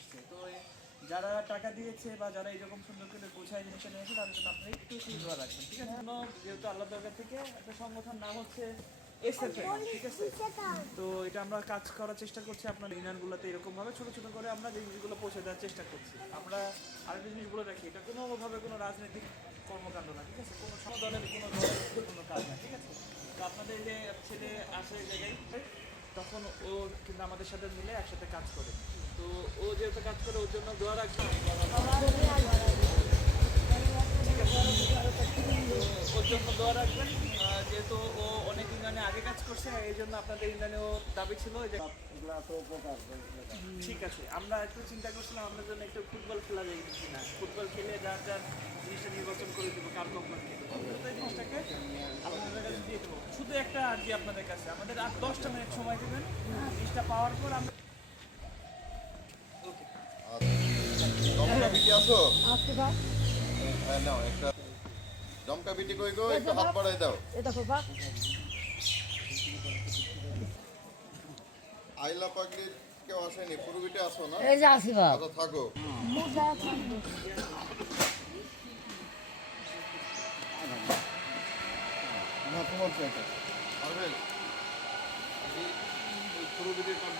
আসছে। তো যারা টাকা দিয়েছে বা যারা এরকম সুন্দর করে গোছায় জিনিসটা নিয়ে আসে তাদের জন্য আপনারা একটু দোয়া রাখবেন, ঠিক আছে? যেহেতু আল্লাহ দরগা থেকে একটা সংগঠন নাম হচ্ছে এসএফএ, ঠিক আছে? তো এটা আমরা কাজ করার চেষ্টা করছি আপনার ইউনিয়নগুলোতে এরকমভাবে ছোট ছোট করে আমরা জিনিসগুলো পৌঁছে দেওয়ার চেষ্টা করছি। আমরা আরেকটা জিনিস বলে রাখি, এটা কোনোভাবে কোনো রাজনৈতিক কর্মকাণ্ড না, ঠিক আছে? কোনো দলের কোনো কাজ না, ঠিক আছে? তো আপনাদের যে ছেলে আসে এই জায়গায় তখন ও কিন্তু আমাদের সাথে মিলে একসাথে কাজ করে। তো ও যেহেতু কাজ করে ওর জন্য দোয়া রাখবেন, ঠিক আছে? তো ওর জন্য দোয়া রাখবেন, যেহেতু ও অনেক ইউনিয়নে আগে কাজ করছে এই জন্য আপনাদের ইউনিয়নেও দাবি ছিল যে ঠিক আছে। আমরা একটু চিন্তা করছিলাম আপনার জন্য একটু ফুটবল খেলা যায় কিনা, ফুটবল খেলে যার যার জিনিসটা নির্বাচন করে দেবো কার কোম্পানিকে, এই জিনিসটাকে আপনাদের কাছে দিয়ে দেবো। শুধু একটা আর কি আপনাদের কাছে আমাদের আর 10টা মিনিট সময় দেবেন, জিনিসটা পাওয়ার পর আমরা ওকে। দমকা বিটি আছো? আজকে ভাই হ্যাঁ নাও একটা দমকা বিটি কই গো, একটু হাত বাড়াই দাও। এটা বাবা আইলা পাগলির কেউ আসেনি, পুরবিটে আসো না? এই যে আসি বাপ আচ্ছা থাকো। না তোমার তো এটা পারবেন? পুরবিটির কার্য